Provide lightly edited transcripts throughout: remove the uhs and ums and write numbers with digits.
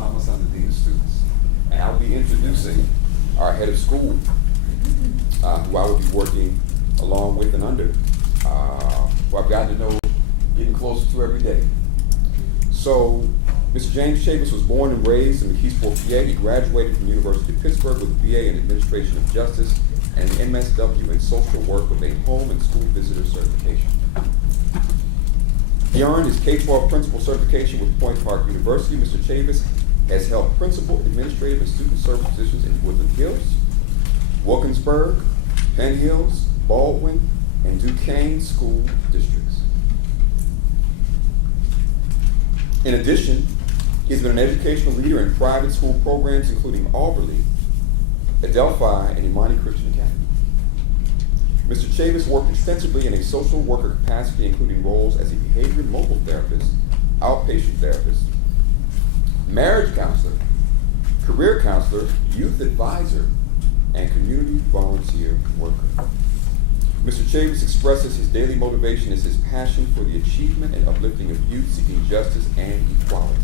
Thomas. I'm the Dean of Students. And I'll be introducing our head of school, who I will be working along with and under, who I've gotten to know, getting closer to every day. So, Mr. James Chavis was born and raised in McKeesport, PA. He graduated from the University of Pittsburgh with a BA in Administration of Justice and an MSW in Social Work with a Home and School Visitor Certification. He earned his K-12 Principal Certification with Point Park University. Mr. Chavis has held Principal, Administrative, and Student Service positions in Woodland Hills, Wilkinsburg, Penn Hills, Baldwin, and Duquesne school districts. In addition, he's been an educational leader in private school programs including Alberley, Adelphi, and Imani Christian Academy. Mr. Chavis worked extensively in a social worker capacity, including roles as a behavior mobile therapist, outpatient therapist, marriage counselor, career counselor, youth advisor, and community volunteer worker. Mr. Chavis expresses his daily motivation as his passion for the achievement and uplifting of youth seeking justice and equality.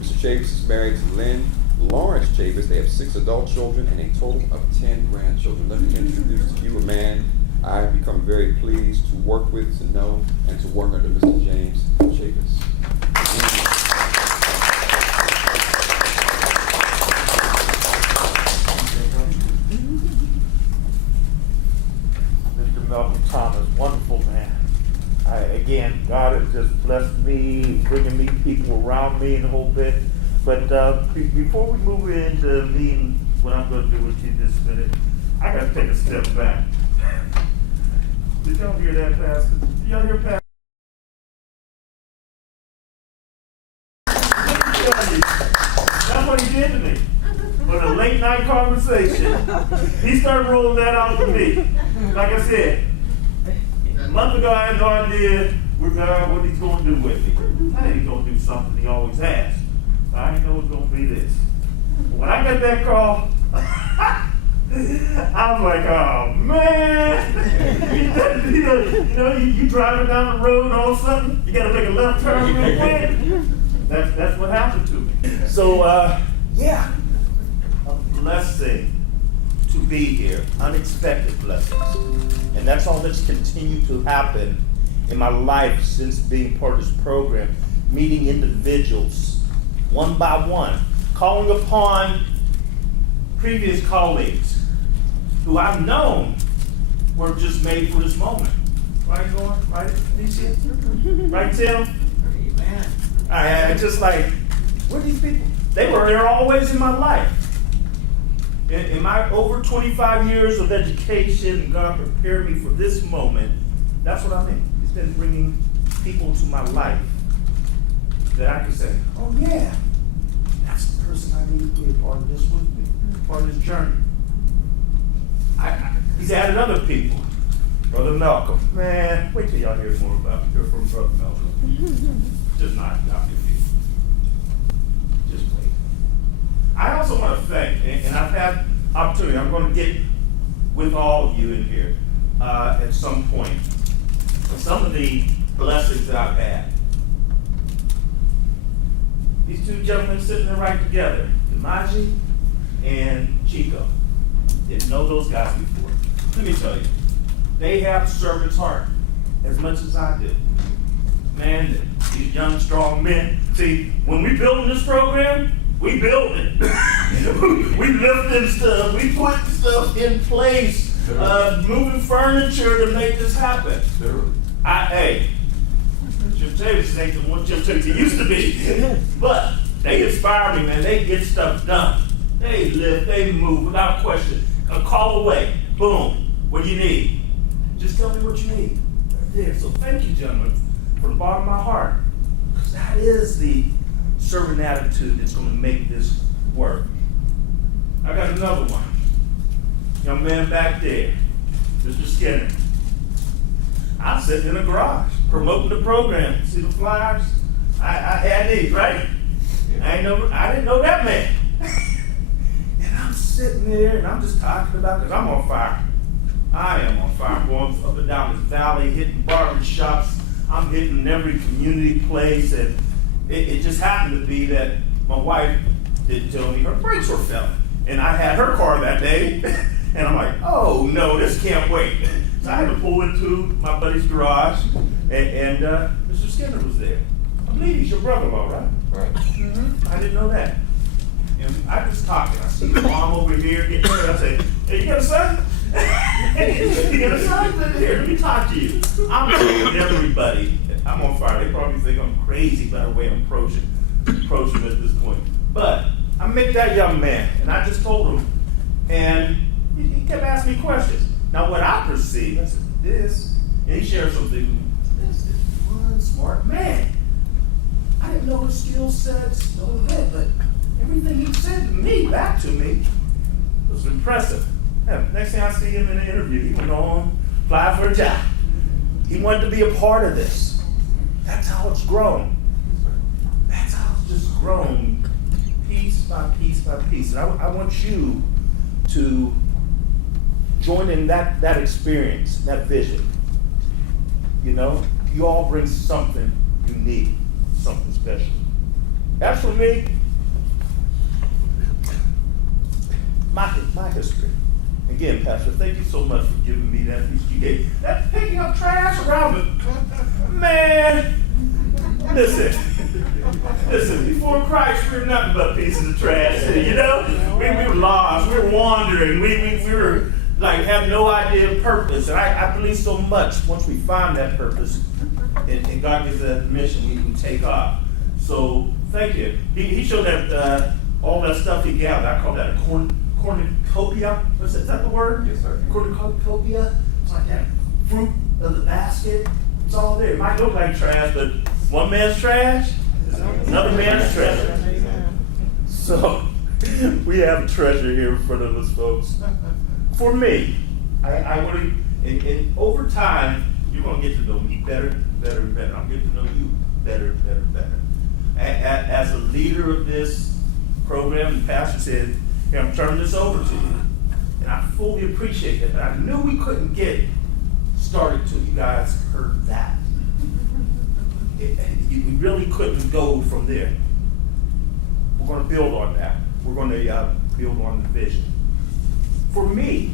Mr. Chavis is married to Lynn Lawrence Chavis. They have 6 adult children and a total of 10 grandchildren. Let me introduce to you a man I've become very pleased to work with, to know, and to work under, Mr. James Chavis. Mr. Malcolm Thomas, wonderful man. Again, God has just blessed me, bringing me people around me and the whole bit. But before we move into me, what I'm going to do with you this minute, I got to take a step back. Did y'all hear that, Pastor? Did y'all hear Pastor? That's what he did to me. With a late night conversation, he started rolling that out to me. Like I said, a month ago I had no idea what he's going to do with me. I think he's going to do something he always has. I didn't know it was going to be this. When I got that call, I was like, oh man. you driving down the road and all of a sudden, you got to make a left turn real quick. That's what happened to me. So, yeah, a blessing to be here, unexpected blessings. And that's all that's continued to happen in my life since being part of this program, meeting individuals one by one, calling upon previous colleagues who I've known were just made for this moment. Right, Lauren? Right, Alicia? Right, Tim? Amen. I just like, what are these people? They're always in my life. In my over 25 years of education, God prepared me for this moment. That's what I mean. He's been bringing people into my life that I can say, oh yeah, that's the person I need to be a part of this with me, part of this journey. He's added other people. Brother Malcolm, man, wait till y'all hear from Brother Malcolm. Just not people. Just wait. I also want to thank, and I've had opportunity, I'm going to get with all of you in here at some point, some of the blessings that I've had. These 2 gentlemen sitting there right together, Imaji and Chico. Didn't know those guys before. Let me tell you, they have servant's heart as much as I do. Man, these young, strong men. See, when we building this program, we build it. We lifting stuff, we putting stuff in place, moving furniture to make this happen. Hey, Jim Davis ain't the one Jim Davis used to be, but they inspire me, man. They get stuff done. They live, they move without question. A call away, boom. What do you need? Just tell me what you need. Right there. So thank you, gentlemen, from the bottom of my heart, because that is the servant attitude that's going to make this work. I got another one. Young man back there, Mr. Skinner. I'm sitting in the garage promoting the program. See the flyers? I had these, right? I didn't know that man. And I'm sitting there and I'm just talking about, because I'm on fire. I am on fire. I'm going up and down this valley, hitting barber shops. I'm hitting every community place, and it just happened to be that my wife didn't tell me her brakes were failing. And I had her car that day, and I'm like, oh no, this can't wait. So I had to pull into my buddy's garage, and Mr. Skinner was there. I believe he's your brother-in-law, right? Right. Mm-hmm. I didn't know that. And I was talking. I see mom over here getting married. I say, hey, you got a son? You got a son? Here, let me talk to you. I'm telling everybody, I'm on fire. They probably think I'm crazy by the way I'm approaching at this point. But I met that young man, and I just told him, and he kept asking me questions. Now, what I perceived, I said, this, and he shared something. This is one smart man. I didn't know his skill sets, all of that, but everything he said to me, back to me, was impressive. Yeah, next thing I see him in an interview, he went on, applied for a job. He wanted to be a part of this. That's how it's grown. That's how it's just grown, piece by piece by piece. And I want you to join in that experience, that vision. You know, you all bring something unique, something special. As for me, my history. Again, Pastor, thank you so much for giving me that piece you gave. That picking up trash around the man. Listen, before Christ, we were nothing but pieces of trash. You know? We were lost, we were wandering, we were like have no idea of purpose. And I believe so much once we find that purpose and God gives that mission, we can take off. So thank you. He showed that all that stuff he gathered. I call that a cornucopia. Is that the word? Yes, sir. Cornucopia. It's like that fruit of the basket. It's all there. It might look like trash, but one man's trash, another man's treasure. So we have a treasure here in front of us, folks. For me, I want to, and over time, you're going to get to know me better, better, and better. I'm getting to know you better, better, better. As a leader of this program, the pastor said, hey, I'm turning this over to you. And I fully appreciate that, but I knew we couldn't get started till you guys heard that. We really couldn't go from there. We're going to build on that. We're going to build on the vision. For me,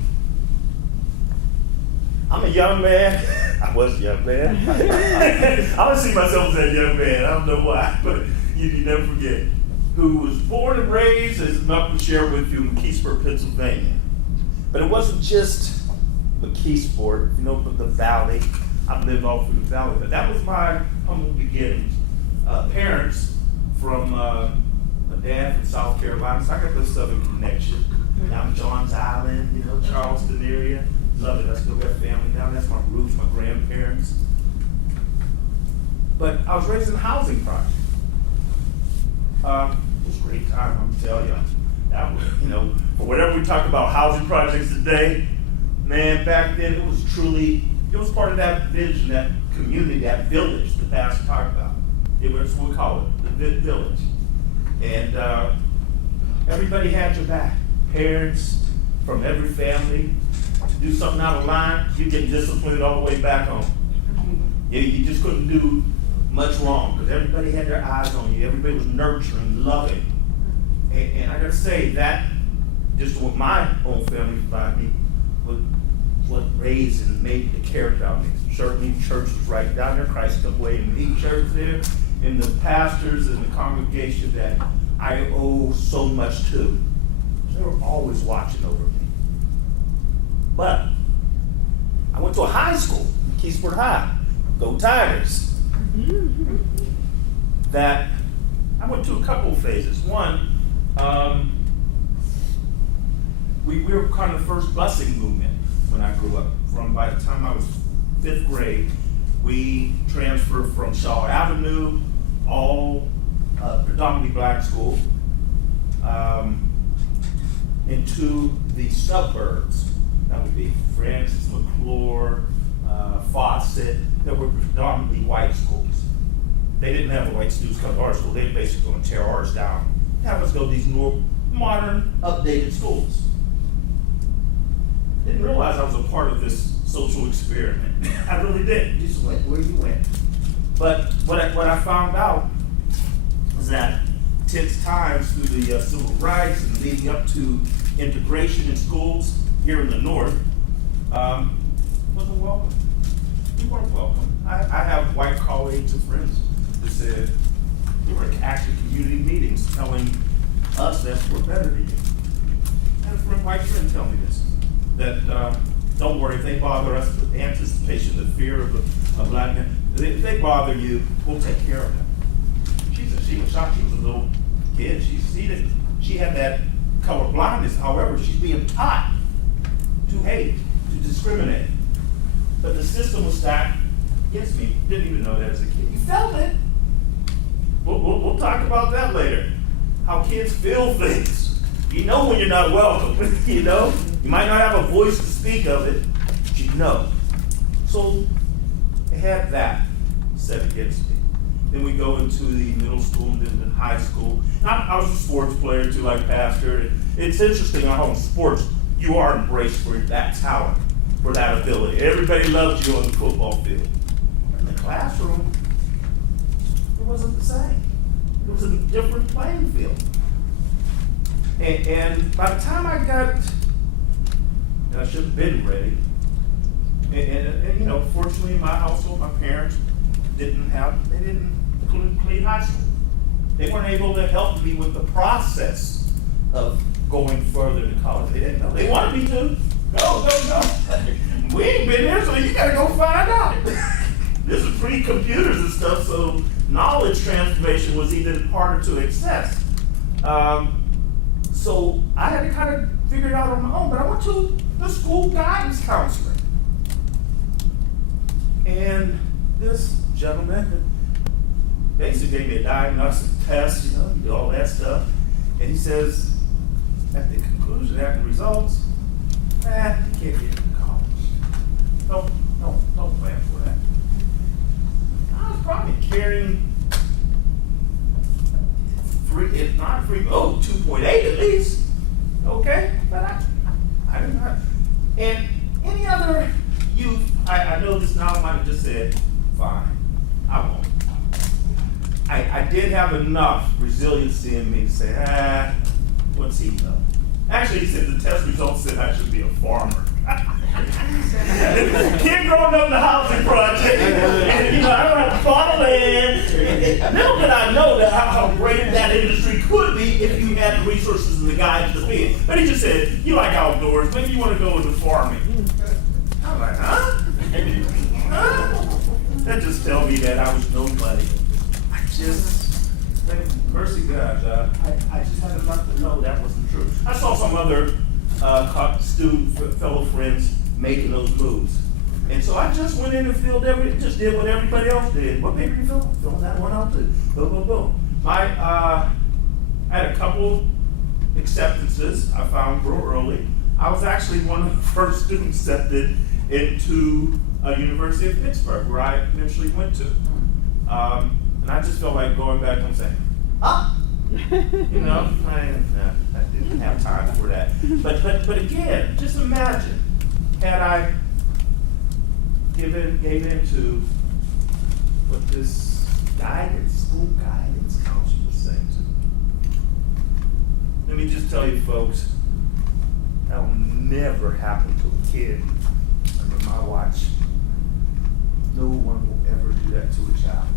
I'm a young man. I was a young man. I don't see myself as a young man. I don't know why, but you never forget. Who was born and raised, as Malcolm shared with you, in McKeesport, Pennsylvania. But it wasn't just McKeesport, but the valley. I've lived all through the valley, but that was my humble beginnings. Parents from a dad from South Carolina, so I got the Southern connection. Down Johns Island, Charleston area. Love it. I still got family down. That's my roots, my grandparents. But I was raised in a housing project. It was a great time, I'm telling you. That was, for whatever we talk about housing projects today, man, back then it was part of that vision, that community, that village the pastor talked about. It was what we call it, the village. And everybody had your back. Parents from every family. To do something out of line, you get disciplined all the way back home. You just couldn't do much wrong because everybody had their eyes on you. Everybody was nurturing, loving. And I gotta say that just what my own family provided me was what raised and made the character out of me. Certainly church was right down there, Christ Cup Way and Meat Church there, and the pastors and the congregation that I owe so much to. They were always watching over me. But I went to a high school, Keysport High, go Tigers. That I went to a couple of phases. One, we were kind of the first busing movement when I grew up. By the time I was 5th grade, we transferred from Shaw Avenue, all predominantly black school, into the suburbs. That would be Francis, McClure, Fawcett, that were predominantly white schools. They didn't have the white students come to our school. They were basically going to tear ours down. Have us go to these more modern, updated schools. Didn't realize I was a part of this social experiment. I really didn't. Just went where you went. But what I found out was that tense times through the civil rights and leading up to integration in schools here in the North, wasn't welcome. We weren't welcome. I have white colleagues and friends that said, we were actually community meetings telling us that we're better than you. I had a white friend tell me this, that don't worry, if they bother us with anticipation, the fear of a black man, if they bother you, we'll take care of them. She was shocked. She was a little kid. She had that color blindness. However, she's being taught to hate, to discriminate. But the system was stacked against me. Didn't even know that as a kid. You felt it. We'll talk about that later. How kids feel things. You know when you're not welcome. You know, you might not have a voice to speak of it, but you know. So it had that set against me. Then we go into the middle school and then the high school. I was a sports player too, like Pastor. It's interesting how in sports you are embraced for that talent, for that ability. Everybody loves you on the football field. In the classroom, it wasn't the same. It was a different playing field. And by the time I got, and I should have been ready, and you know, fortunately in my household, my parents they didn't complete high school. They weren't able to help me with the process of going further to college. They didn't know. They wanted me to. Go. We ain't been here, so you gotta go find out. This is pre-computers and stuff, so knowledge transformation was even harder to access. So I had to kind of figure it out on my own, but I went to the school guidance counselor. And this gentleman basically gave me a diagnostic test, you know, all that stuff. And he says, at the conclusion, after the results, you can't get into college. Don't plan for that. I was probably carrying 2.8 at least. Okay, but I didn't have. And any other youth, I know this now might have just said, fine, I won't. I did have enough resiliency in me to say, what's he know? Actually, he said the test results said I should be a farmer. Kid growing up in the housing project, and, you know, I don't have to farm land. Little did I know that how great that industry could be if you had the resources and the guidance to be it. But he just said, you like outdoors, maybe you want to go into farming. I'm like, huh? That just tell me that I was nobody. Mercy God, I just had enough to know that wasn't true. I saw some other fellow friends making those moves. And so I just went in and just did what everybody else did. What paper you fill? Fill that one out too. Boom. I had a couple acceptances I found real early. I was actually one of the first students accepted into University of Pittsburgh, where I eventually went to. And I just felt like going back and saying, you know, I didn't have time for that. But again, just imagine, had I gave in to what this school guidance counselor was saying to me. Let me just tell you folks, that will never happen to a kid under my watch. No one will ever do that to a child.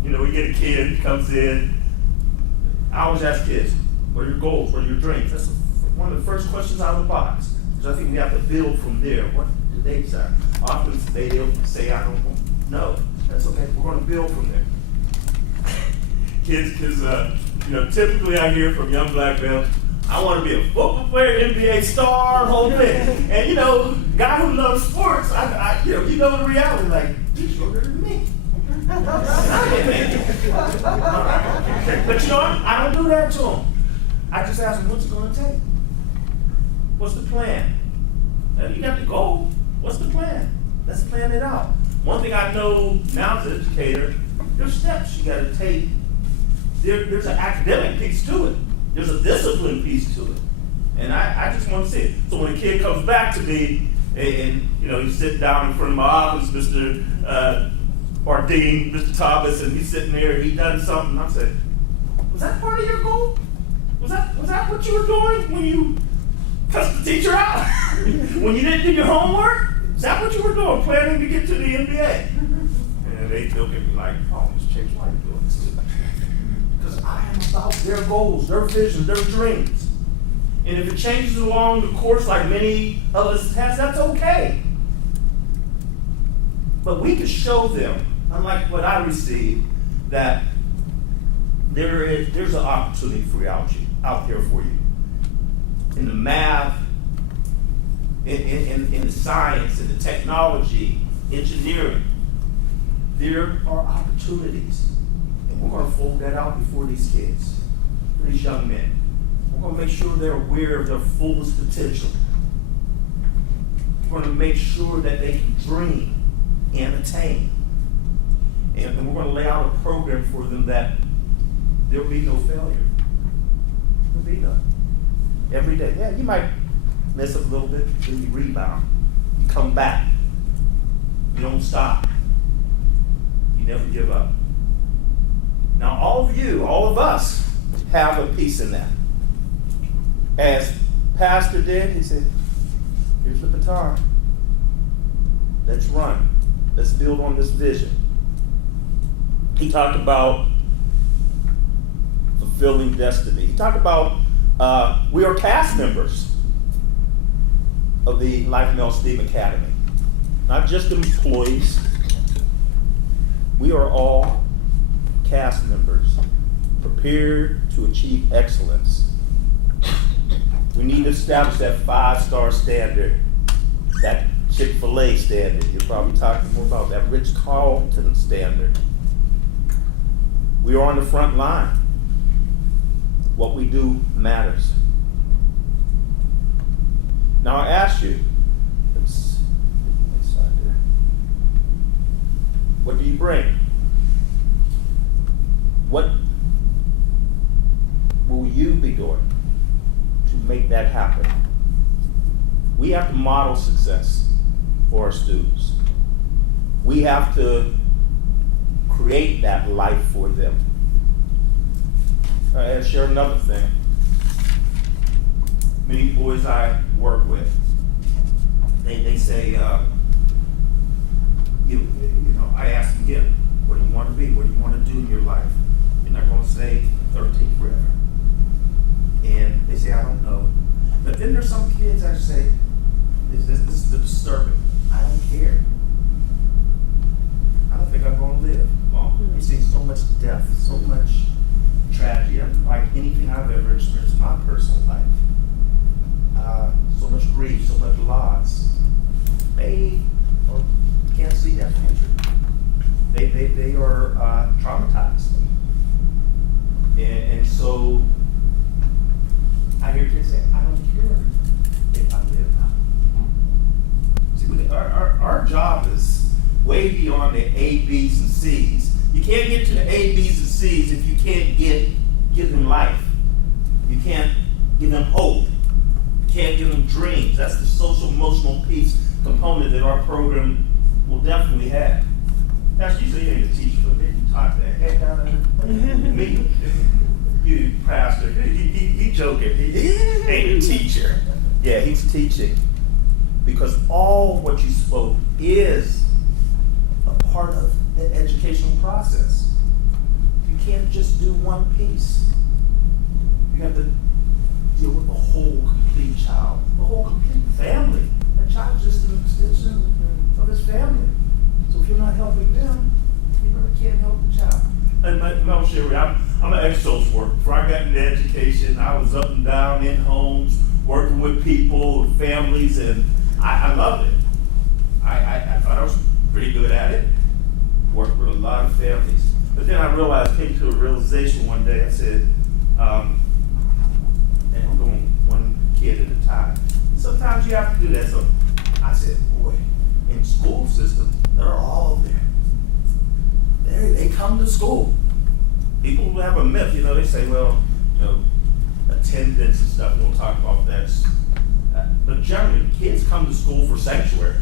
You know, we get a kid who comes in. I always ask kids, what are your goals? What are your dreams? That's one of the first questions out of the box. Because I think we have to build from there. What do they say? Often they'll say, I don't know. That's okay. We're going to build from there. Kids, because, you know, typically I hear from young black males, I want to be a football player, NBA star, whole thing. And, you know, guy who loves sports, you know the reality, like, he's shorter than me. But you know what? I don't do that to them. I just ask them, what's it going to take? What's the plan? You got the goal. What's the plan? Let's plan it out. One thing I know now as an educator, there's steps you got to take. There's an academic piece to it. There's a discipline piece to it. And I just want to see it. So when a kid comes back to me and you know, he's sitting down in front of my office, Mr. Dean, Mr. Thomas, and he's sitting there, he done something, I'm saying, Was that part of your goal? Was that what you were doing when you cussed the teacher out? When you didn't do your homework? Is that what you were doing, planning to get to the NBA? And they look at me like, oh, Mr. Chase, why are you doing this? Because I am about their goals, their visions, their dreams. And if it changes along the course like many others has, that's okay. But we can show them, unlike what I received, that there's an opportunity for you out here for you. In the math, in the science, in the technology, engineering, there are opportunities. And we're going to fold that out before these kids, for these young men. We're going to make sure they're aware of their fullest potential. We're going to make sure that they can dream and attain. And we're going to lay out a program for them that there'll be no failure. There'll be none. Every day. Yeah, you might mess up a little bit, then you rebound. You come back. You don't stop. You never give up. Now, all of us have a piece in that. As Pastor did, he said, here's the baton. Let's run. Let's build on this vision. He talked about fulfilling destiny. He talked about we are cast members of the Life Mel STEAM Academy. Not just employees. We are all cast members prepared to achieve excellence. We need to establish that 5-star standard, that Chick-fil-A standard. You're probably talking more about that Ritz-Carlton standard. We are on the front line. What we do matters. Now I ask you, what do you bring? What will you be doing to make that happen? We have to model success for our students. We have to create that life for them. I'll share another thing. Many boys I work with, they say, I ask them again, what do you want to be? What do you want to do in your life? You're not going to say 13 forever. And they say, I don't know. But then there's some kids that say, this is disturbing. I don't care. I don't think I'm going to live long. They see so much death, so much tragedy, unlike anything I've ever experienced in my personal life. So much grief, so much loss. They can't see that future. They are traumatized. And so I hear kids say, I don't care if I live now. See, our job is way beyond the A, B's, and C's. You can't get to the A, B's, and C's if you can't give them life. You can't give them hope. You can't give them dreams. That's the social emotional piece component that our program will definitely have. That's usually you ain't a teacher, but then you talk that heck out of me. You pastor, he joking. He ain't a teacher. Yeah, he's teaching. Because all what you spoke is a part of the educational process. You can't just do one piece. You have to deal with the whole complete child, the whole complete family. That child's just an extension of his family. So if you're not helping them, you really can't help the child. And Mel Sherry, I'm an ex-social worker. Before I got into education, I was up and down in homes, working with people, with families, and I loved it. I thought I was pretty good at it. Worked with a lot of families. But then I came to a realization one day. I said, and I'm going one kid at a time. Sometimes you have to do that. So I said, boy, in school system, they're all there. They come to school. People have a myth, they say, well, attendance and stuff, we won't talk about that. But generally, kids come to school for sanctuary.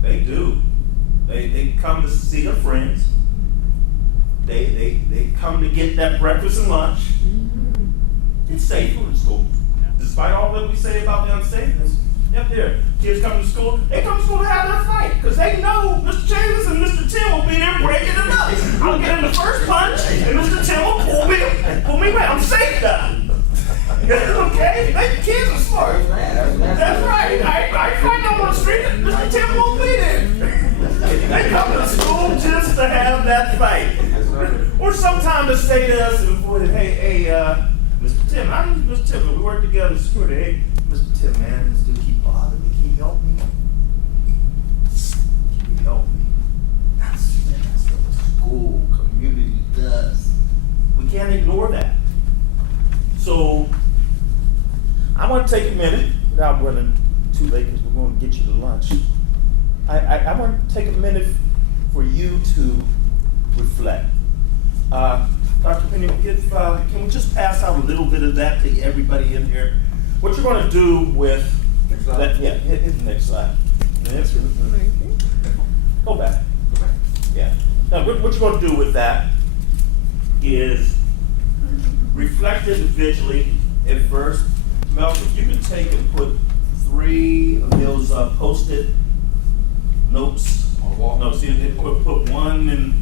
They do. They come to see their friends. They come to get that breakfast and lunch. It's safer in school. Despite all that we say about the unsafeness, yep, there. Kids come to school, they come to school to have their fight, because they know Mr. Chambers and Mr. Tim will be there breaking them up. I'll get in the first punch, and Mr. Tim will pull me back. I'm safe now. Okay? The kids are smart. That's right. I ain't fighting on the street. Mr. Tim won't be there. They come to school just to have that fight. Or sometimes to say to us, hey, Mr. Tim, Mr. Tim, we work together in security. Hey, Mr. Tim, man, this dude keep bothering me. Can you help me? Can you help me? That's what the school community does. We can't ignore that. So, I want to take a minute, without running too late because we're going to get you to lunch. I want to take a minute for you to reflect. Dr. Penny, can we just pass out a little bit of that to everybody in here? What you're going to do with that? Yeah, hit the next slide. Go back. Yeah. Now, what you're going to do with that is reflect individually at first. Malcolm, you can take and put 3 of those post-it notes. No, see, put one and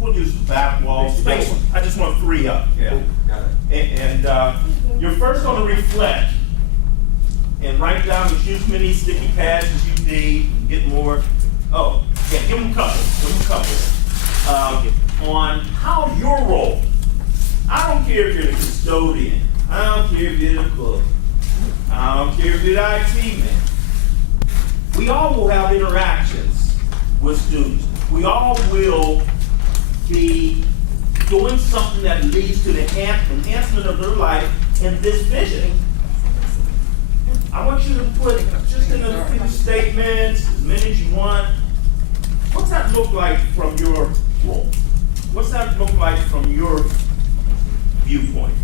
we'll use the back wall space. I just want 3 up. Yeah, got it. And you're first going to reflect and write down, just use many sticky pads as you need, and get more. Oh, yeah, give them a couple. On how your role. I don't care if you're the custodian. I don't care if you're the cook. I don't care if you're the IT man. We all will have interactions with students. We all will be doing something that leads to the enhancement of their life in this vision. I want you to put just in a few statements, as many as you want. What's that look like from your role? What's that look like from your viewpoint?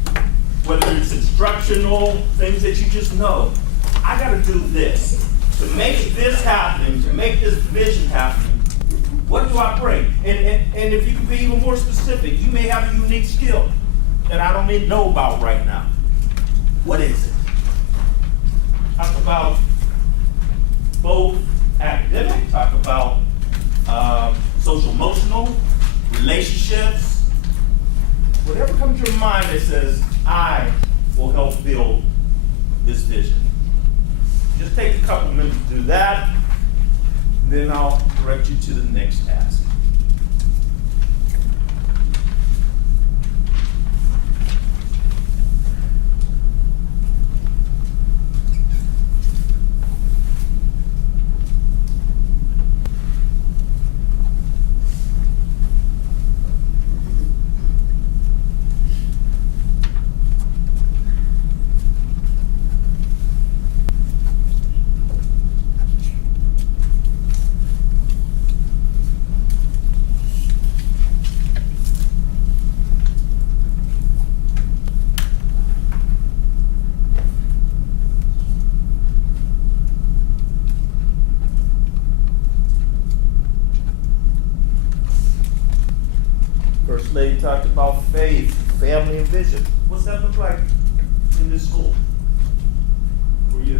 Whether it's instructional, things that you just know. I got to do this. To make this happen, to make this vision happen, what do I bring? And if you can be even more specific, you may have a unique skill that I don't even know about right now. What is it? Talk about both academic, talk about social emotional, relationships, whatever comes to your mind that says, I will help build this vision. Just take a couple minutes to do that, then I'll direct you to the next task. First lady talked about faith, family, and vision. What's that look like in this school for you?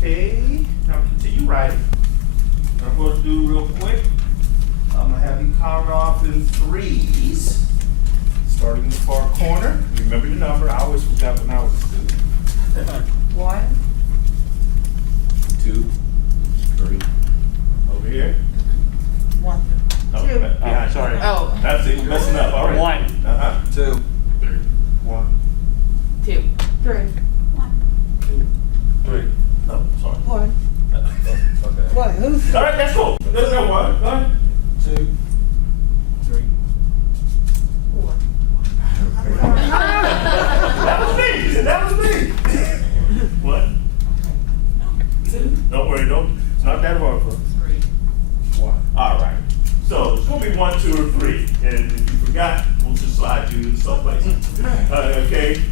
Okay, now continue writing. I'm going to do real quick. I'm going to have you count off in 3s, starting in the far corner. Remember your number. I always forgot when I was a student. 1, 2, 3. Over here. 1, Oh, 2. behind. Sorry. Oh, That's it. You're messing up. All right. 1. 2. 1, 2, 3, 3. No, sorry. 1. Okay. What? Who's? All right, that's cool. Let's go. 1. 2 or 3. And if you forgot, we'll just slide you someplace. Okay?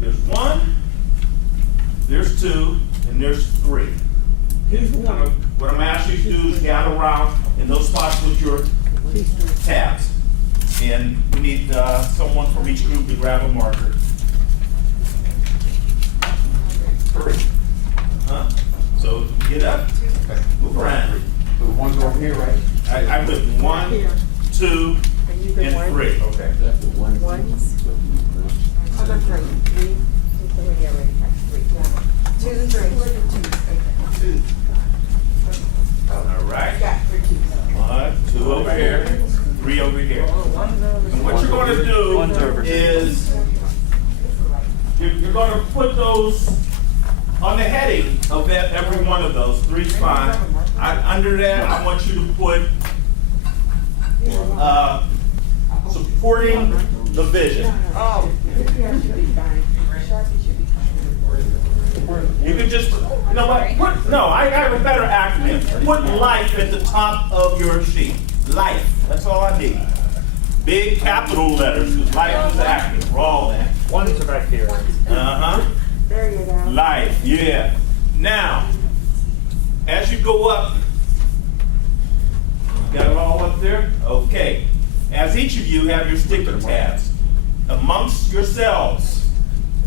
There's 1, there's 2, and there's 3. What I'm asking you to do is gather around in those spots with your tabs. And we need someone from each group to grab a marker. So get up, move around. So the ones over here, right? I put 1, 2, and 3. Okay. Ones. How about 3? 3. 2, 3. 2. All right. Got 3 2s. 1, 2 over here, 3 over here. And what you're going to do is you're going to put those on the heading of every one of those. 3's fine. Under that, I want you to put supporting the vision. Oh. You can just, you know what? I have a better acronym. Put life at the top of your sheet. Life. That's all I need. Big capital letters, because life is active for all that. Ones are back here. There you go. Life, yeah. Now, as you go up, you got it all up there? Okay. As each of you have your sticker tabs, amongst yourselves,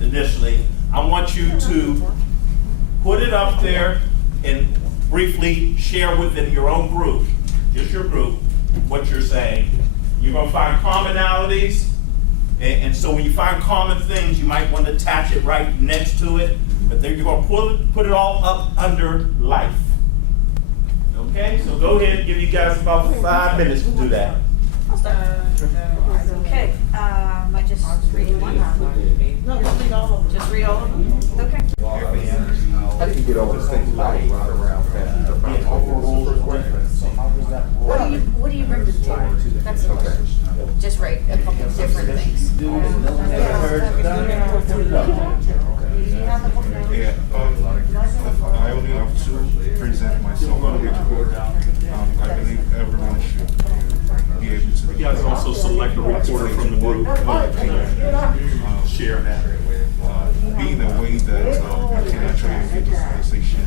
initially, I want you to put it up there and briefly share within your own group, just your group, what you're saying. You're going to find commonalities, and so when you find common things, you might want to attach it right next to it, but then you're going to put it all up under life. Okay, so go ahead and give you guys about 5 minutes to do that. Okay, I just read one. No, just read all of them. Just read all of them? Okay. How do you get over this thing around What do you bring to the table? That's the question. Just write a couple of different things. Yeah, I only have to present myself on the board. I believe everyone should be able to. You guys also select a reporter from the group. Share that. Being the way that you can actually get this conversation,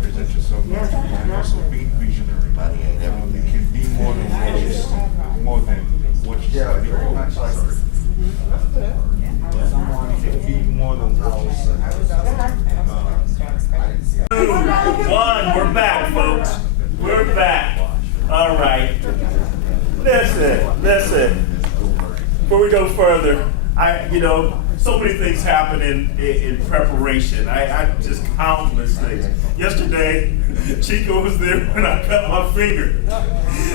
present yourself, and also being visionary. You can be more than what you study. You can be more than what you study. 1, we're back, folks. We're back. All right. Listen. Before we go further, so many things happen in preparation. I just countless things. Yesterday, Chico was there when I cut my finger.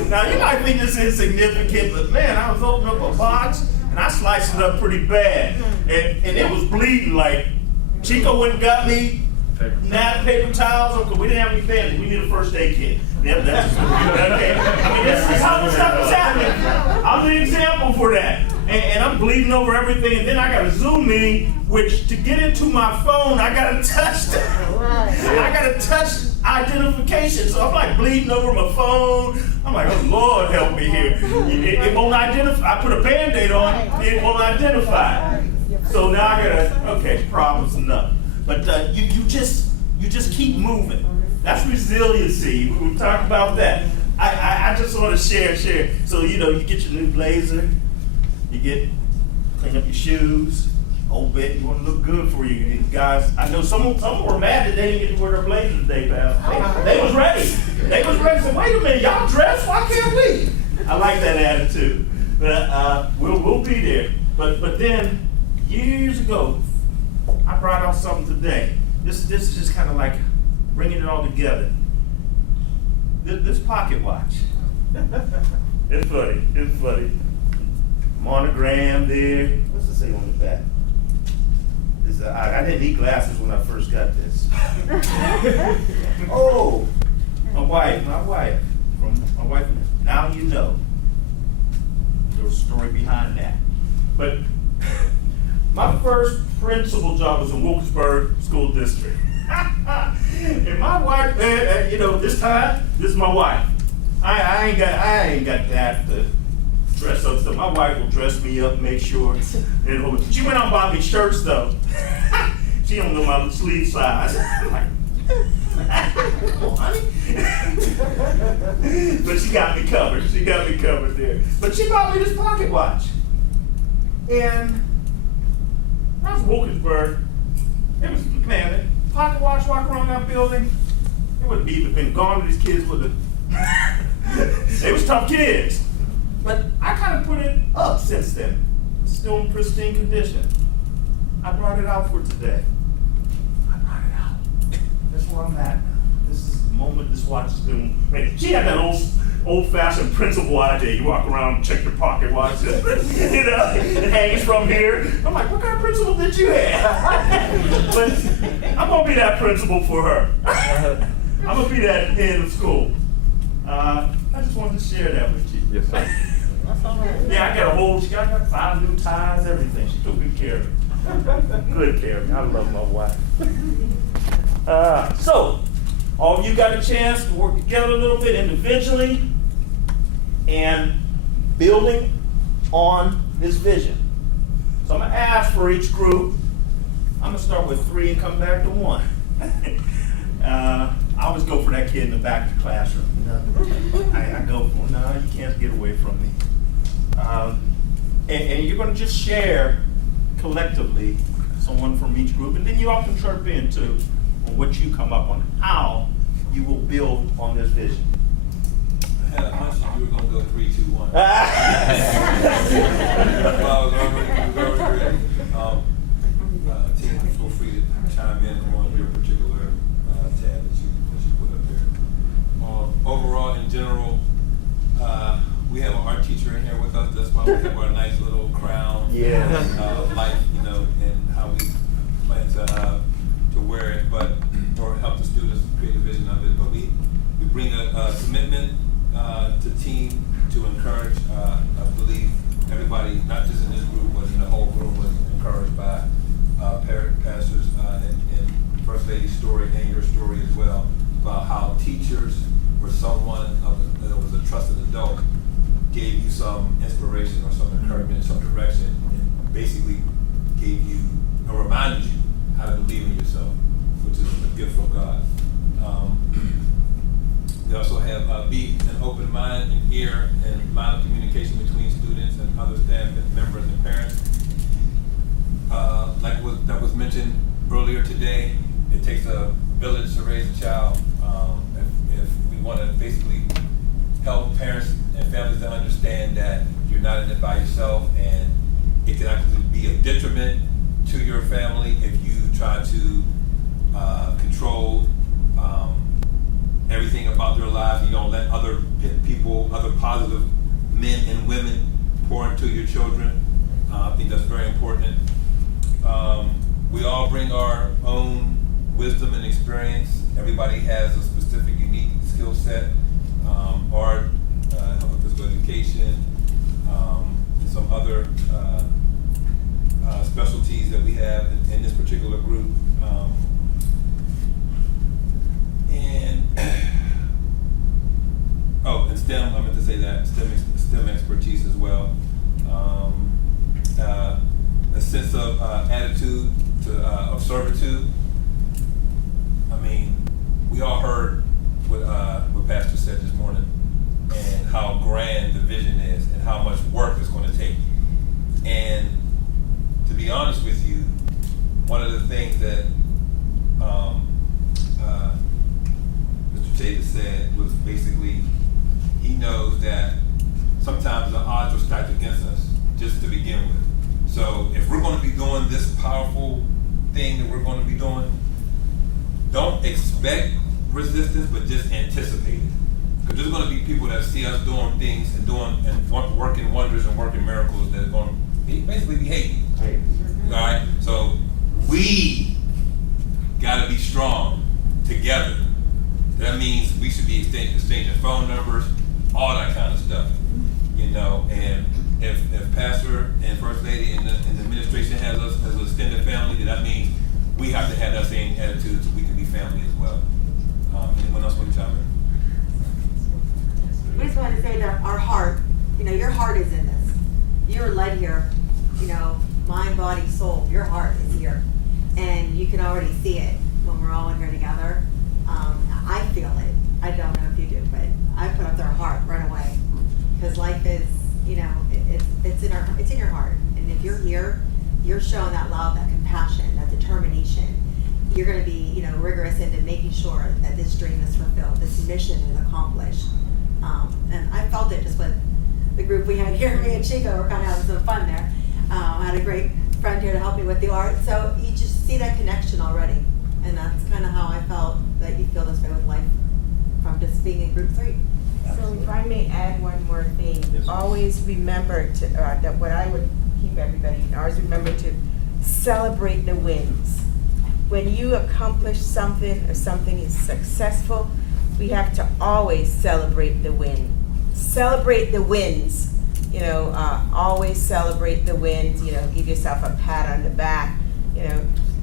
Now, you might think this is insignificant, but man, I was opening up a box and I sliced it up pretty bad. And it was bleeding like Chico went and got me paper towels, because we didn't have any bandage. We need a first aid kit. Yep, that's okay. I mean, this is how this stuff is happening. I'm the example for that. And I'm bleeding over everything, and then I got a Zoom meeting, which to get into my phone, I got to touch I got to touch identification. So I'm like bleeding over my phone. I'm like, oh Lord, help me here. It won't identify. I put a Band-Aid on, it won't identify. So now I gotta, problems enough. But you just keep moving. That's resiliency. We talked about that. I just want to share. So you get your new blazer. You clean up your shoes. Old bit, you want to look good for you guys. I know some were mad that they didn't get to wear their blazers today, pal. They was ready. They was ready. So wait a minute, y'all dressed? Why can't we? I like that attitude. But we'll be there. But then years ago, I brought out something today. This is just kind of like bringing it all together. This pocket watch. It's funny. Monogram there. What's it say on the back? I didn't need glasses when I first got this. Oh, my wife. Now you know. There was a story behind that. But my first principal job was in Wilkesburg School District. And my wife, this is my wife. I ain't got that to dress up stuff. My wife will dress me up, make sure. She went out and bought me shirts though. She don't know my sleeve size. I'm like, oh, honey. But she got me covered. She got me covered there. But she bought me this pocket watch. And I was Wilkinsburg. It was, man, that pocket watch walk around that building. It would have been gone with these kids with they was tough kids. But I kind of put it up since then. It's still in pristine condition. I brought it out for today. I brought it out. That's where I'm at now. This is the moment this watch has been made. She had that old-fashioned principal idea. You walk around and check your pocket watch. You know, it hangs from here. I'm like, what kind of principal did you have? But I'm gonna be that principal for her. I'm gonna be that head of school. I just wanted to share that with you. Yes, sir. Yeah, I got 5 new ties, everything. She took good care of me. Good care of me. I love my wife. So, all of you got a chance to work together a little bit individually and building on this vision. So I'm gonna ask for each group. I'm gonna start with 3 and come back to 1. I always go for that kid in the back of the classroom. I go for, no, you can't get away from me. And you're going to just share collectively, someone from each group, and then you all can chirp in too on what you come up on, how you will build on this vision. I had a hunch that you were going to go 3, 2, 1. I was already ready. Team, feel free to chime in on your particular tab that you put up there. Overall, in general, we have an art teacher in here with us. That's why we have our nice little crown. Yeah. Life, you know, and how we plan to wear it, or help the students create a vision of it. But we bring a commitment to team to encourage. I believe everybody, not just in this group, but in the whole group, was encouraged by pastors and First Lady's story and your story as well, about how teachers or someone that was a trusted adult gave you some inspiration or some encouragement, some direction, and basically gave you or reminded you how to believe in yourself, which is a gift from God. We also have be an open mind and ear and line of communication between students and other staff and members and parents. That was mentioned earlier today, it takes a village to raise a child. If we want to basically help parents and families to understand that you're not in it by yourself, and it can actually be a detriment to your family if you try to control everything about their lives. You don't let other people, other positive men and women pour into your children. I think that's very important. We all bring our own wisdom and experience. Everybody has a specific, unique skill set. Art, health and physical education, and some other specialties that we have in this particular group. And STEM, I meant to say that, STEM expertise as well. A sense of attitude of servitude. I mean, we all heard what Pastor said this morning, and how grand the vision is, and how much work it's going to take. And to be honest with you, one of the things that Mr. Davis said was basically, he knows that sometimes the odds are stacked against us, just to begin with. So if we're going to be doing this powerful thing that we're going to be doing, don't expect resistance, but just anticipate it. Because there's going to be people that see us doing things and working wonders and working miracles that are going to basically be hating. All right? So we got to be strong together. That means we should be exchanging phone numbers, all that kind of stuff. You know, and if Pastor and First Lady and the administration has us as an extended family, then that means we have to have that same attitude so we can be family as well. Anyone else want to chime in? wanted to say that our heart, your heart is in this. You're led here, mind, body, soul, your heart is here. And you can already see it when we're all in here together. I feel it. I don't know if you do, but I put up their heart right away. Because life is, it's in your heart. And if you're here, you're showing that love, that compassion, that determination. You're going to be, rigorous into making sure that this dream is fulfilled, this mission is accomplished. And I felt it just with the group we had here. Me and Chico were kind of having some fun there. I had a great friend here to help me with the art. So you just see that connection already. And that's kind of how I felt that you feel this way with life from just being in group 3. So if I may add one more thing, always remember to, that what I would keep everybody, always remember to celebrate the wins. When you accomplish something or something is successful, we have to always celebrate the win. Celebrate the wins, always celebrate the wins, give yourself a pat on the back.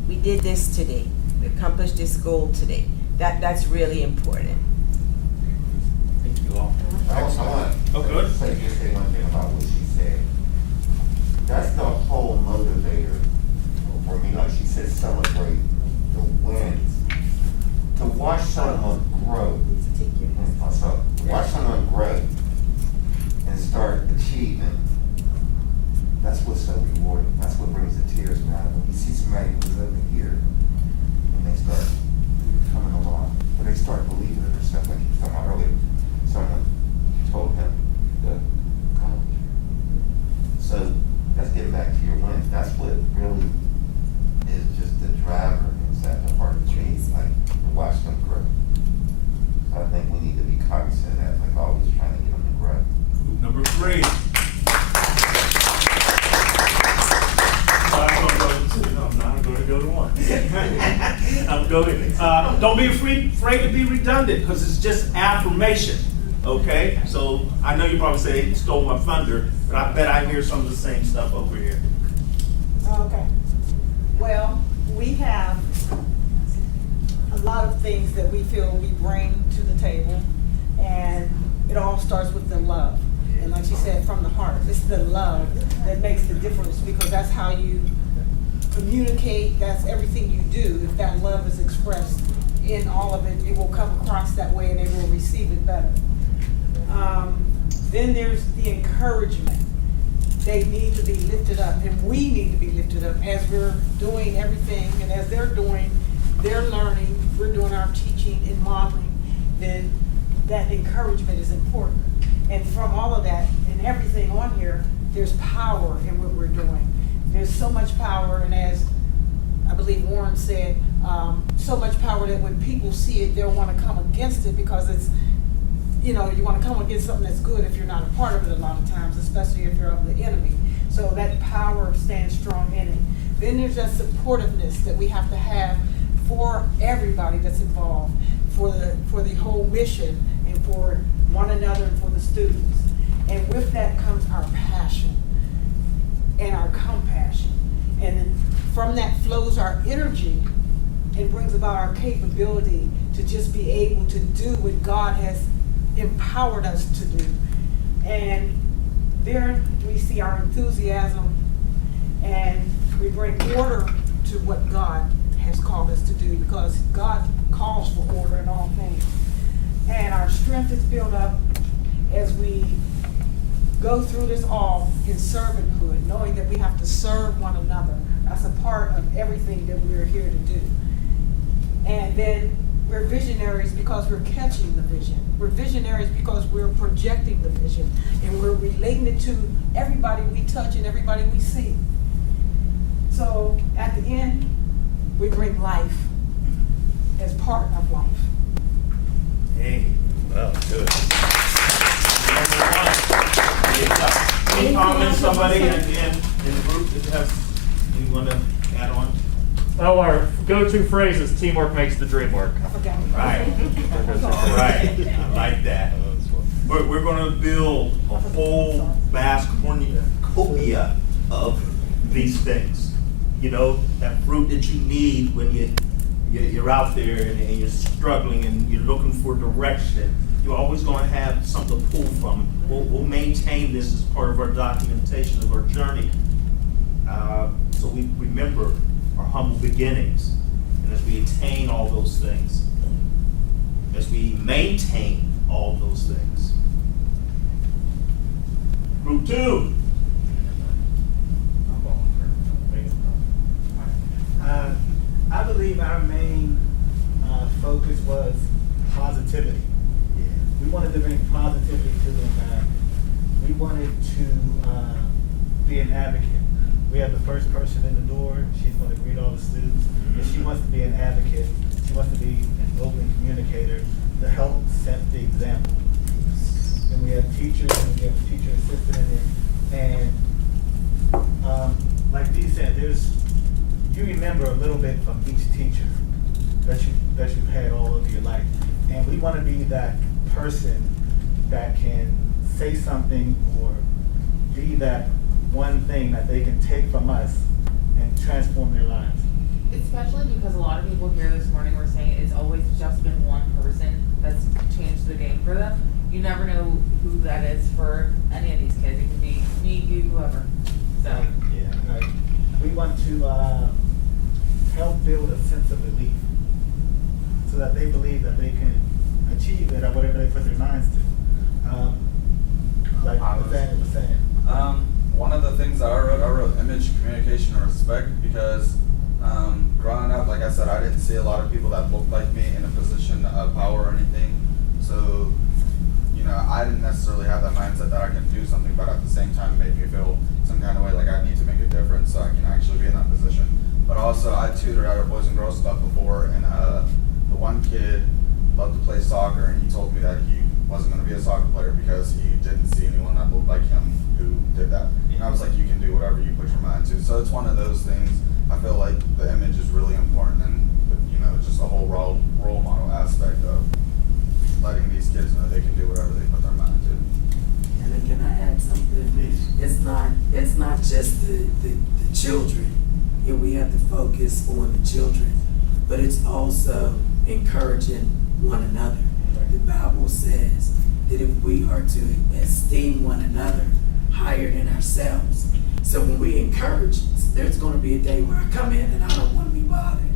We did this today, we accomplished this goal today. That's really important. Thank you all. I want Oh, good. to say one thing about what she said. That's the whole motivator for me. Like she said, celebrate the wins. To watch someone grow, so watch someone grow and start achieving. That's what's so rewarding. That's what brings the tears around. When you see somebody who's over here and they start coming along, when they start believing in themselves, like you were talking about earlier, someone told him to accomplish. So let's get back to your wins. That's what really is just the driver inside the heart of the team, like to watch them grow. So I think we need to be cognizant of that, like always trying to get them to grow. Number 3. I'm not going to go to 1. I'm going. Don't be afraid to be redundant, because it's just affirmation. Okay, so I know you probably say stole my thunder, but I bet I hear some of the same stuff over here. Okay. Well, we have a lot of things that we feel we bring to the table, and it all starts with the love. And like she said, from the heart, it's the love that makes the difference, because that's how you communicate, that's everything you do. If that love is expressed in all of it, it will come across that way and they will receive it better. Then there's the encouragement. They need to be lifted up, and we need to be lifted up as we're doing everything, and as they're doing their learning, we're doing our teaching and modeling, then that encouragement is important. And from all of that and everything on here, there's power in what we're doing. There's so much power, and as I believe Warren said, so much power that when people see it, they'll want to come against it, because it's, you want to come against something that's good if you're not a part of it a lot of times, especially if you're of the enemy. So that power stands strong in it. Then there's that supportiveness that we have to have for everybody that's involved, for the whole mission, and for one another and for the students. And with that comes our passion and our compassion. And then from that flows our energy and brings about our capability to just be able to do what God has empowered us to do. And there we see our enthusiasm, and we bring order to what God has called us to do, because God calls for order in all things. And our strength is built up as we go through this all in servanthood, knowing that we have to serve one another. That's a part of everything that we're here to do. And then we're visionaries because we're catching the vision. We're visionaries because we're projecting the vision, and we're relating it to everybody we touch and everybody we see. So at the end, we bring life as part of life. Hey, well, good. Any comments, somebody in the group that has, you want to add on? Oh, our go-to phrase is teamwork makes the dream work. I forgot. Right, right, I like that. We're gonna build a whole vast cornucopia of these things. That fruit that you need when you're out there and you're struggling and you're looking for direction. You're always gonna have something to pull from. We'll maintain this as part of our documentation of our journey. So we remember our humble beginnings, and as we attain all those things, as we maintain all those things. Group 2. I believe our main focus was positivity. We wanted to bring positivity to the environment. We wanted to be an advocate. We have the first person in the door. She's going to greet all the students. And she wants to be an advocate. She wants to be an open communicator to help set the example. And we have teachers, and we have a teacher assistant, and like Dee said, you remember a little bit from each teacher that you've had all of your life. And we want to be that person that can say something or be that one thing that they can take from us and transform their lives. Especially because a lot of people here this morning were saying it's always just been one person that's changed the game for them. You never know who that is for any of these kids. It could be me, you, whoever. So Yeah, right. We want to help build a sense of belief so that they believe that they can achieve it or whatever they put their minds to. Like Nathaniel was saying. One of the things that I wrote image, communication, and respect, because growing up, like I said, I didn't see a lot of people that looked like me in a position of power or anything. So, you know, I didn't necessarily have that mindset that I can do something, but at the same time, it made me feel some kind of way like I need to make a difference so I can actually be in that position. But also, I tutored at a Boys and Girls Club before, and the one kid loved to play soccer, and he told me that he wasn't going to be a soccer player because he didn't see anyone that looked like him who did that. And I was like, you can do whatever you put your mind to. So it's one of those things. I feel like the image is really important, and you know, just the whole role model aspect of letting these kids know they can do whatever they put their mind to. And then can I add something? It's not just the children. Here we have to focus on the children, but it's also encouraging one another. The Bible says that if we are to esteem one another higher than ourselves. So when we encourage, there's going to be a day where I come in and I don't want to be bothered.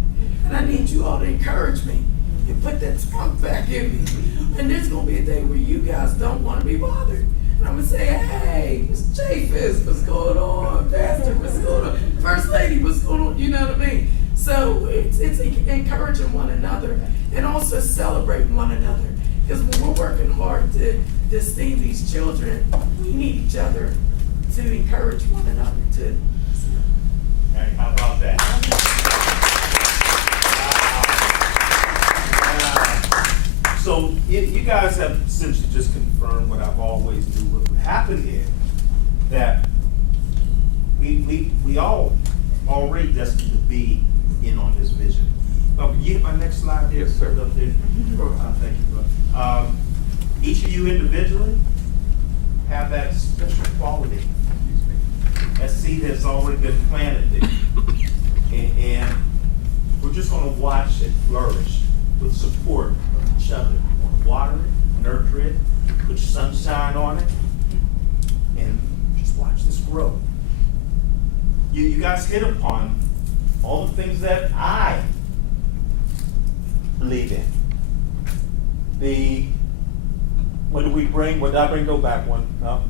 And I need you all to encourage me and put that spunk back in me. And there's going to be a day where you guys don't want to be bothered. And I'm going to say, hey, Ms. Chaffetz, what's going on? Pastor, what's going on? First Lady, what's going on? You know what I mean? So it's encouraging one another and also celebrating one another. Because when we're working hard to esteem these children, we need each other to encourage one another too. All right, how about that? So you guys have essentially just confirmed what I've always knew. What would happen is that we all already destined to be in on this vision. Oh, can you hit my next slide there? Yes, sir. Up there. Thank you, bro. Each of you individually have that special quality. That seed has already been planted there. And we're just going to watch it flourish with support of each other. Water it, nurture it, put sunshine on it, and just watch this grow. You guys hit upon all the things that I believe in. What did we bring? What did I bring? Go back one. No.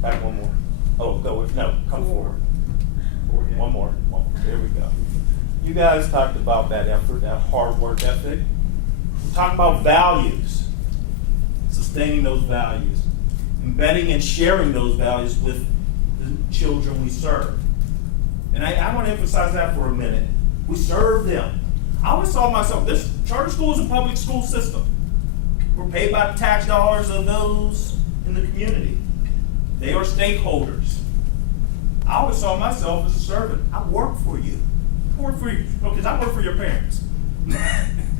Back one more. Oh, go with, no, come forward. One more. There we go. You guys talked about that effort, that hard work ethic. We talked about values, sustaining those values, embedding and sharing those values with the children we serve. And I want to emphasize that for a minute. We serve them. I always saw myself, this charter school is a public school system. We're paid by the tax dollars of those in the community. They are stakeholders. I always saw myself as a servant. I work for you. I work for you. No, because I work for your parents.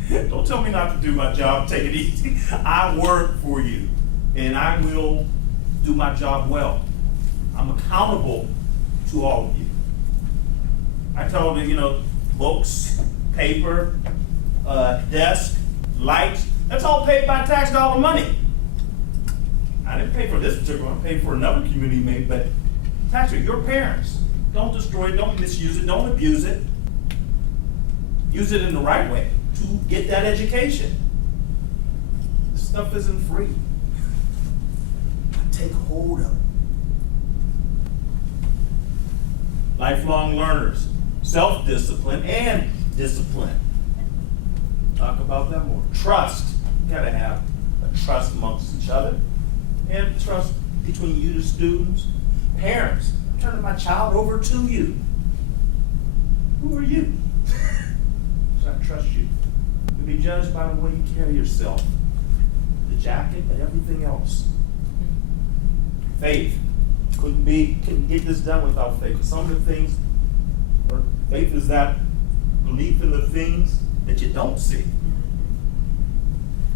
Don't tell me not to do my job. Take it easy. I work for you. And I will do my job well. I'm accountable to all of you. I told you, books, paper, desk, lights, That's all paid by tax dollar money. I didn't pay for this particular one, I paid for another community made, but taxpayer, your parents, don't destroy it, don't misuse it, don't abuse it. Use it in the right way to get that education. This stuff isn't free. Take hold of it. Lifelong learners, self-discipline and discipline. Talk about that more. Trust. You gotta have a trust amongst each other and trust between you, the students. Parents, I'm turning my child over to you. Who are you? So I trust you. You'll be judged by the way you carry yourself. The jacket, but everything else. Faith. Couldn't get this done without faith. Some of the things, or faith is that belief in the things that you don't see.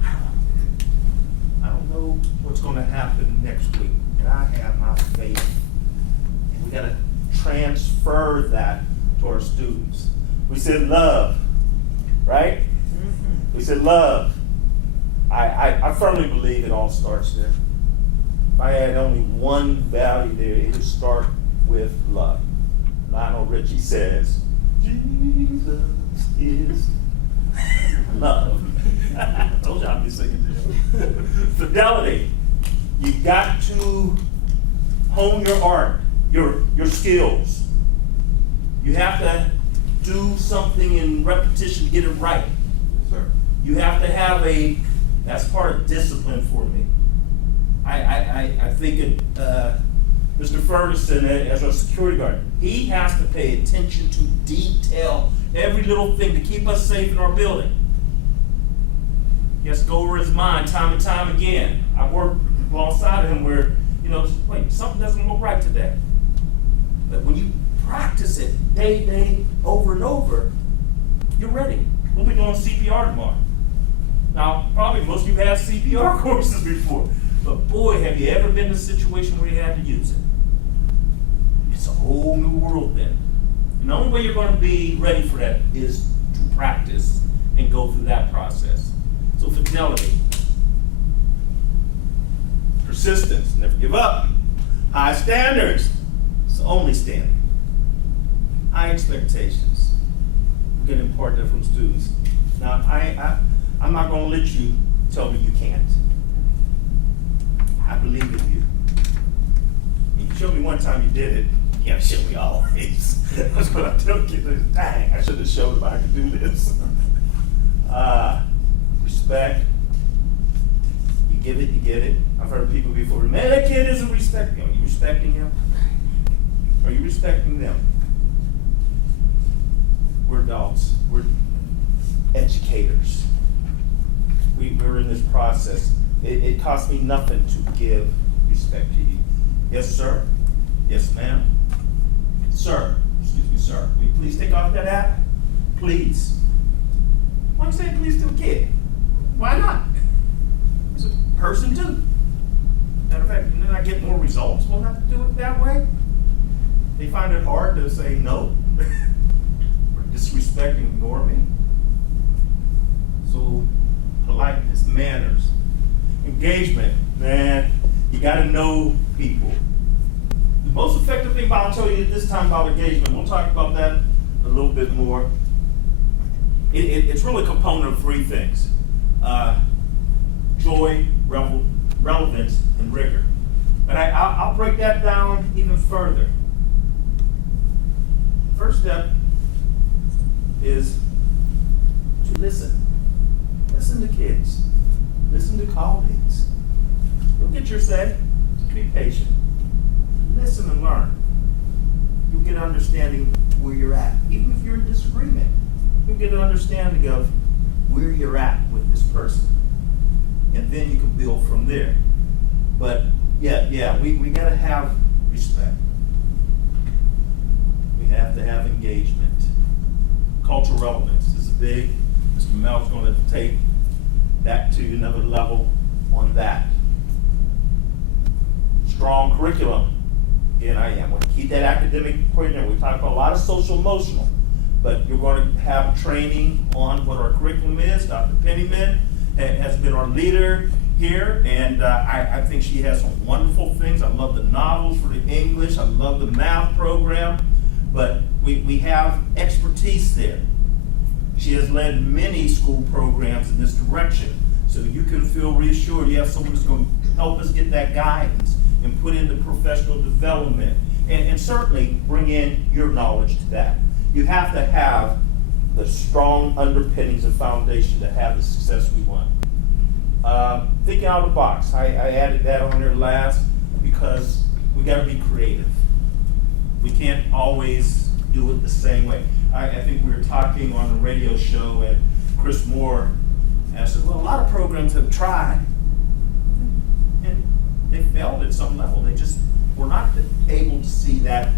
I don't know what's going to happen next week, but I have my faith. And we got to transfer that to our students. We said love, right? We said love. I firmly believe it all starts there. If I had only one value there, it would start with love. Lionel Richie says, Jesus is love. I told you I'd be singing to Fidelity. You got to hone your art, your skills. You have to do something in repetition to get it right. Yes, sir. You have to have that's part of discipline for me. I think Mr. Ferguson, as our security guard, he has to pay attention to detail, every little thing to keep us safe in our building. He has to go over his mind time and time again. I work alongside of him where, wait, something doesn't look right today. But when you practice it day, over and over, you're ready. We'll be doing CPR tomorrow. Now, probably most of you have CPR courses before. But boy, have you ever been in a situation where you had to use it? It's a whole new world then. And the only way you're going to be ready for that is to practice and go through that process. So fidelity. Persistence, never give up. High standards, it's the only standard. High expectations. We're going to impart that from students. Now, I'm not going to let you tell me you can't. I believe in you. You showed me one time you did it. You can't show me always. That's what I tell kids. Dang, I should have showed if I could do this. Respect. You give it, you get it. I've heard people before, man, that kid isn't respecting you. Are you respecting him? Are you respecting them? We're adults. We're educators. We're in this process. It costs me nothing to give respect to you. Yes, sir. Yes, ma'am. Sir. Excuse me, sir. Will you please take off that hat? Please. Why are you saying please to a kid? Why not? It's a person too. Matter of fact, and then I get more results when I do it that way. They find it hard to say no or disrespect and ignore me. So politeness, manners. Engagement, man, you got to know people. The most effective thing I'll tell you this time about engagement, we'll talk about that a little bit more. It's really a component of three things. Joy, relevance, and rigor. But I'll break that down even further. First step is to listen. Listen to kids. Listen to colleagues. You'll get your say. Just be patient. Listen and learn. You'll get an understanding where you're at. Even if you're in disagreement, you'll get an understanding of where you're at with this person. And then you can build from there. But yeah, we got to have respect. We have to have engagement. Cultural relevance is big. Mr. Mel's going to take that to another level on that. Strong curriculum. Again, I am going to keep that academic curriculum. We talk about a lot of social emotional, but you're going to have training on what our curriculum is. Dr. Pennyman has been our leader here, and I think she has some wonderful things. I love the novels for the English. I love the math program, but we have expertise there. She has led many school programs in this direction, so you can feel reassured. You have someone who's going to help us get that guidance and put into professional development, and certainly bring in your knowledge to that. You have to have the strong underpinnings and foundation to have the success we want. Thinking out of the box, I added that on there last because we got to be creative. We can't always do it the same way. I think we were talking on the radio show, and Chris Moore said, well, a lot of programs have tried, and they failed at some level. They just were not able to see that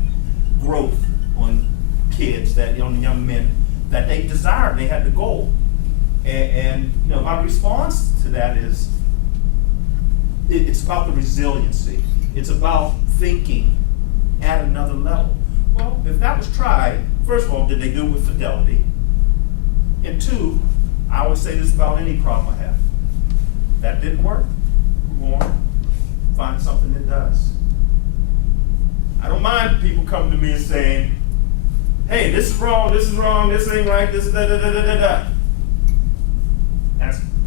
growth on kids, that on young men that they desired. They had the goal, and my response to that is, it's about the resiliency. It's about thinking at another level. Well, if that was tried, first of all, did they do it with fidelity? And two, I always say this about any problem I have. That didn't work. We're going to find something that does. I don't mind people coming to me and saying, hey, this is wrong, this ain't right, this, da, da, da, da, da, da.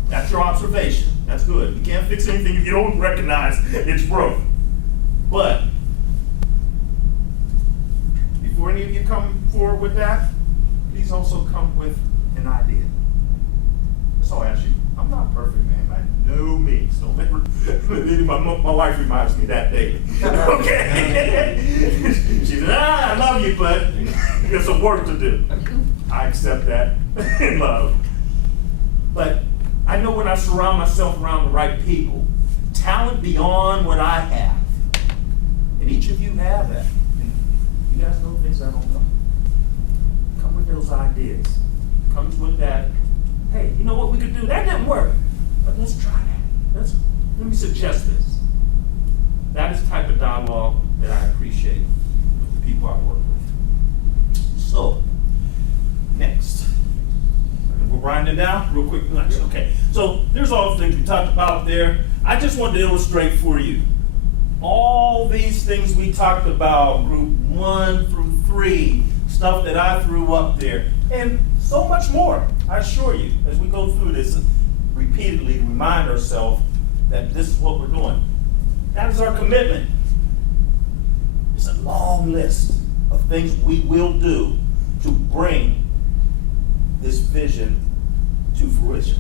That's your observation. That's good. You can't fix anything if you don't recognize it's broke. But before any of you come forward with that, please also come with an idea. That's all I ask you. I'm not perfect, man, by no means. Don't ever, my wife reminds me that daily. Okay? She said, I love you, but there's some work to do. I accept that in love. But I know when I surround myself around the right people, talent beyond what I have, and each of you have that. And you guys know things I don't know. Come with those ideas. Comes with that, hey, you know what we could do? That didn't work, but let's try that. Let me suggest this. That is the type of dialogue that I appreciate with the people I work with. So, next. We're grinding down real quick lunch. Okay, so there's all the things we talked about there. I just wanted to illustrate for you all these things we talked about, group 1 through 3, stuff that I threw up there, and so much more, I assure you, as we go through this repeatedly, remind ourselves that this is what we're doing. That is our commitment. It's a long list of things we will do to bring this vision to fruition.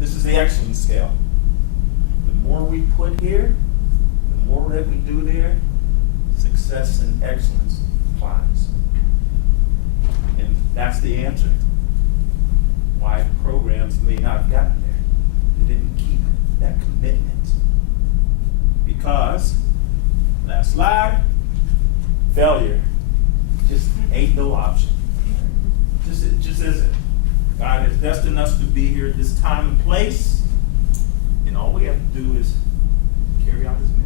This is the excellence scale. The more we put here, the more that we do there, success and excellence climbs. And that's the answer why programs may not have gotten there. They didn't keep that commitment. Because, last slide, failure just ain't no option. It just isn't. God has destined us to be here at this time and place, and all we have to do is carry out His mission.